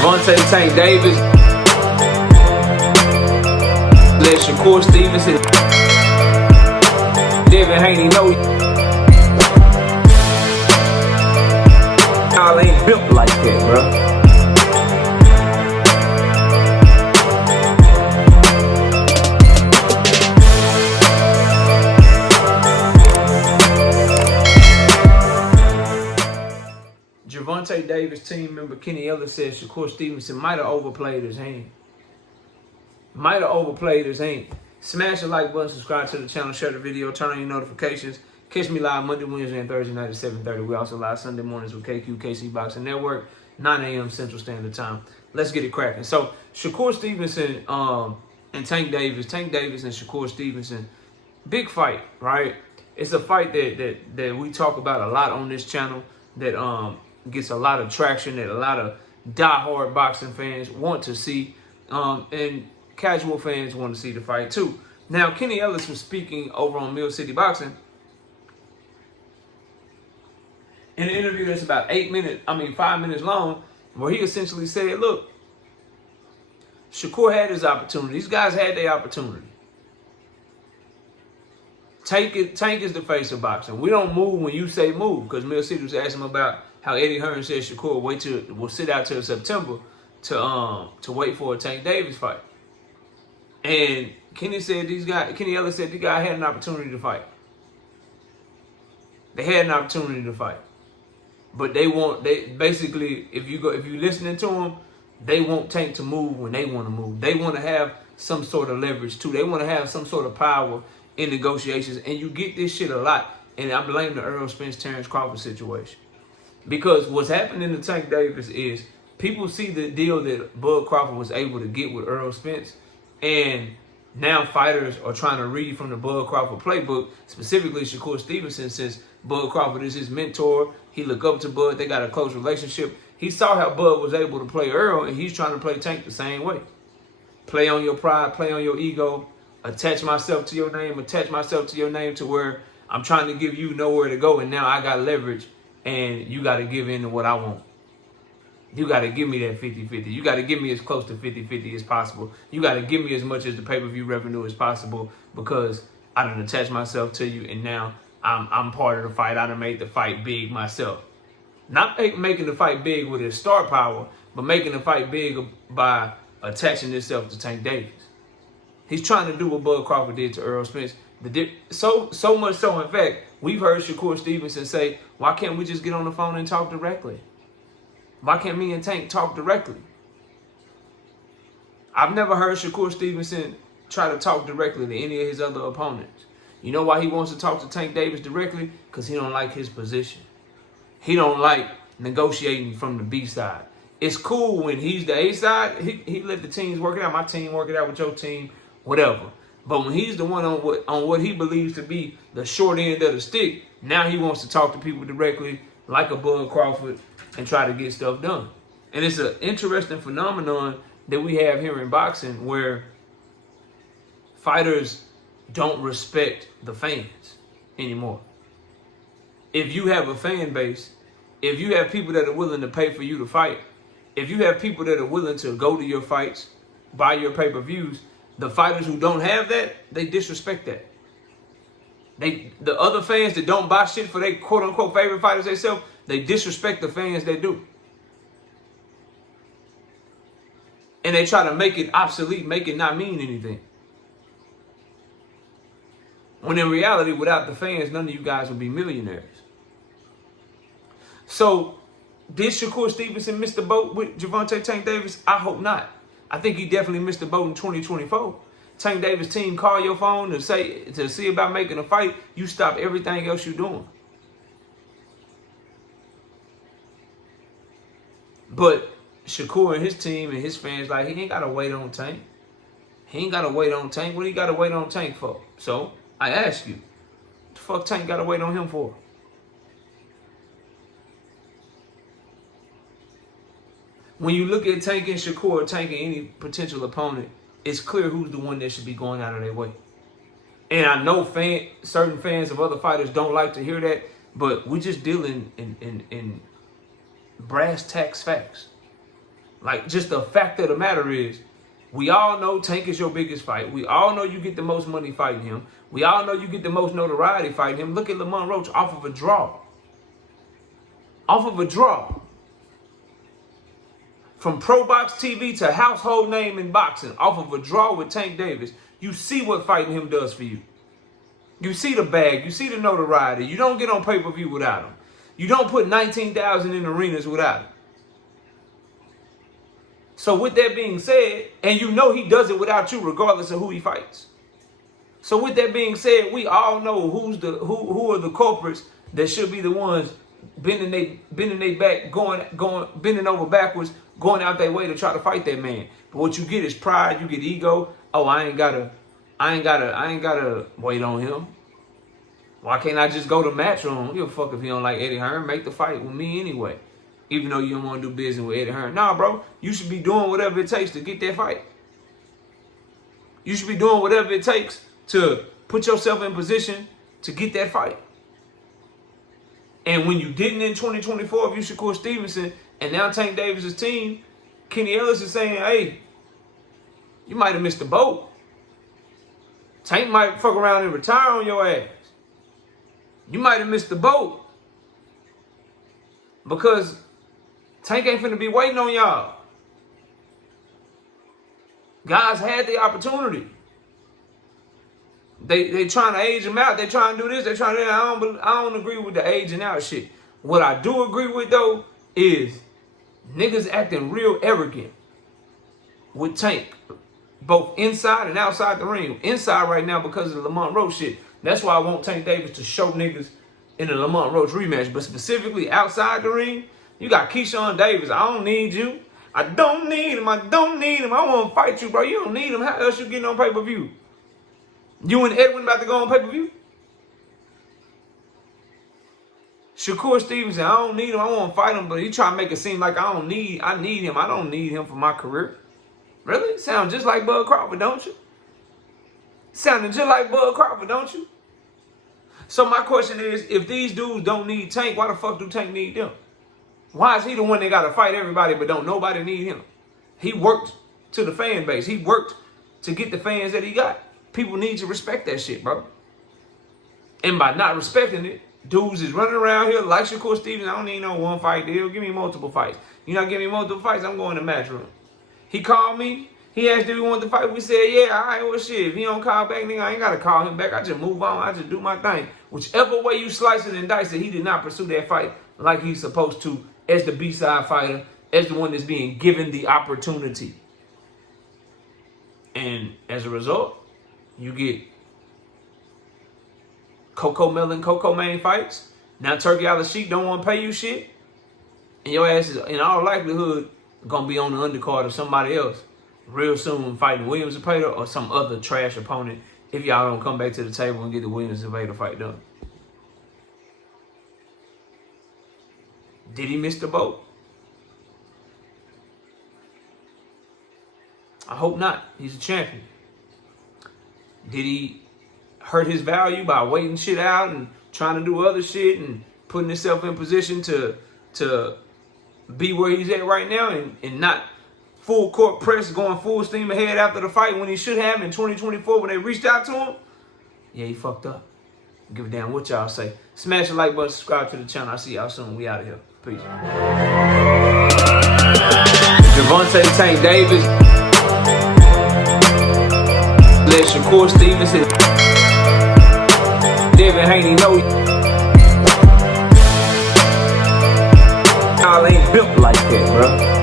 Gervonta Tank Davis. Let Shakur Stevenson. Devin Haney know y'all ain't built like that, bro. Gervonta Davis team member Kenny Ellis said Shakur Stevenson might have overplayed his hand. Smash the like button, subscribe to the channel, share the video, turn on your notifications. Catch me live Monday, Wednesday, and Thursday night at 7:30. We also live Sunday mornings with KC Boxing Network, 9 a.m. Central Standard Time. Let's get it cracking. So Shakur Stevenson and Tank Davis and Shakur Stevenson, big fight, right? It's a fight that we talk about a lot on this channel, that gets a lot of traction, that a lot of diehard boxing fans want to see, and casual fans want to see the fight too. Now, Kenny Ellis was speaking over on Mill City Boxing in an interview that's about 5 minutes long, where he essentially said, look, Shakur had his opportunity. These guys had their opportunity. Tank is the face of boxing. We don't move when you say move, because Mill City was asking him about how Eddie Hearn said Shakur will sit out till September to wait for a Tank Davis fight. And Kenny Ellis said these guys had an opportunity to fight. They had an opportunity to fight. But basically, if you listening to them, they want Tank to move when they want to move. They want to have some sort of leverage too. They want to have some sort of power in negotiations. And you get this shit a lot. And I blame the Errol Spence, Terrence Crawford situation. Because what's happening to Tank Davis is people see the deal that Bud Crawford was able to get with Errol Spence, and now fighters are trying to read from the Bud Crawford playbook, specifically Shakur Stevenson, since Bud Crawford is his mentor. He look up to Bud. They got a close relationship. He saw how Bud was able to play Earl, and he's trying to play Tank the same way. Play on your pride, play on your ego, attach myself to your name to where I'm trying to give you nowhere to go, and now I got leverage, and you got to give in to what I want. You got to give me that 50-50. You got to give me as close to 50-50 as possible. You got to give me as much as the pay-per-view revenue as possible, because I done attached myself to you, and now I'm part of the fight. I done made the fight big myself. Not making the fight big with his star power, but making the fight big by attaching himself to Tank Davis. He's trying to do what Bud Crawford did to Errol Spence. So much so, in fact, we've heard Shakur Stevenson say, why can't we just get on the phone and talk directly? Why can't me and Tank talk directly? I've never heard Shakur Stevenson try to talk directly to any of his other opponents. You know why he wants to talk to Tank Davis directly? Because he don't like his position. He don't like negotiating from the B side. It's cool when he's the A side. He let the teams work it out. My team work it out with your team, whatever. But when he's the one on what he believes to be the short end of the stick, now he wants to talk to people directly like a Bud Crawford and try to get stuff done. And it's an interesting phenomenon that we have here in boxing, where fighters don't respect the fans anymore. If you have a fan base, if you have people that are willing to pay for you to fight, if you have people that are willing to go to your fights, buy your pay-per-views, the fighters who don't have that, they disrespect that. The other fans that don't buy shit for their quote-unquote favorite fighters themselves, they disrespect the fans that do. And they try to make it obsolete, make it not mean anything. When in reality, without the fans, none of you guys would be millionaires. So, did Shakur Stevenson miss the boat with Gervonta Tank Davis? I hope not. I think he definitely missed the boat in 2024. Tank Davis team call your phone to see about making a fight. You stop everything else you're doing. But Shakur and his team and his fans, like, he ain't got to wait on Tank. He ain't got to wait on Tank. What he got to wait on Tank for? So, I ask you, what the fuck Tank got to wait on him for? When you look at Tank and Shakur, Tank and any potential opponent, it's clear who's the one that should be going out of their way. And I know certain fans of other fighters don't like to hear that, but we just dealing in brass tacks facts. Like, just the fact of the matter is, we all know Tank is your biggest fight. We all know you get the most money fighting him. We all know you get the most notoriety fighting him. Look at Lamont Roach off of a draw. Off of a draw. From Pro Box TV to household name in boxing, off of a draw with Tank Davis. You see what fighting him does for you. You see the bag. You see the notoriety. You don't get on pay-per-view without him. You don't put 19,000 in arenas without him. So with that being said, and you know he does it without you regardless of who he fights. So with that being said, we all know who are the culprits that should be the ones bending their back, bending over backwards, going out their way to try to fight that man. But what you get is pride, you get ego. Oh, I ain't gotta wait on him. Why can't I just go to Matchroom? I don't give a fuck if you don't like Eddie Hearn. Make the fight with me anyway. Even though you don't want to do business with Eddie Hearn. Nah, bro. You should be doing whatever it takes to get that fight. You should be doing whatever it takes to put yourself in position to get that fight. And when you didn't in 2024, if you Shakur Stevenson and now Tank Davis' team, Kenny Ellis is saying, hey, you might have missed the boat. Tank might fuck around and retire on your ass. You might have missed the boat. Because Tank ain't finna be waiting on y'all. Guys had the opportunity. They trying to age him out. They trying to do this. They trying to do that. I don't agree with the aging out shit. What I do agree with though is niggas acting real arrogant with Tank, both inside and outside the ring. Inside right now because of the Lamont Roach shit. That's why I want Tank Davis to show niggas in the Lamont Roach rematch. But specifically outside the ring, you got Keyshawn Davis. I don't need you. I don't need him. I don't need him. I want to fight you, bro. You don't need him. How else you getting on pay-per-view? You and Edwin about to go on pay-per-view? Shakur Stevenson, I don't need him. I want to fight him, but he trying to make it seem like I need him. I don't need him for my career. Really? Sound just like Bud Crawford, don't you? Sounding just like Bud Crawford, don't you? So my question is, if these dudes don't need Tank, why the fuck do Tank need them? Why is he the one that got to fight everybody, but don't nobody need him? He worked to the fan base. He worked to get the fans that he got. People need to respect that shit, bro. And by not respecting it, dudes is running around here like Shakur Stevens. I don't need no one fight deal. Give me multiple fights. You not give me multiple fights, I'm going to Matchroom. He called me. He asked if we wanted to fight. We said, yeah, all right, well, shit. If he don't call back, nigga, I ain't got to call him back. I just move on. I just do my thing. Whichever way you slice it and dice it, he did not pursue that fight like he's supposed to as the B-side fighter, as the one that's being given the opportunity. And as a result, you get Coco Melon, Coco Main fights. Now Turkey Island Sheik don't want to pay you shit. And your ass is, in all likelihood, going to be on the undercard of somebody else real soon fighting Williams Zepeda or some other trash opponent if y'all don't come back to the table and get the Williams Zepeda fight done. Did he miss the boat? I hope not. He's a champion. Did he hurt his value by waiting shit out and trying to do other shit and putting himself in position to be where he's at right now and not full court press going full steam ahead after the fight when he should have in 2024 when they reached out to him? Yeah, he fucked up. Give a damn what y'all say. Smash the like button, subscribe to the channel. I'll see y'all soon. We out of here. Peace. Gervonta Tank Davis. Let Shakur Stevenson. Devin Haney know y'all ain't built like that, bro.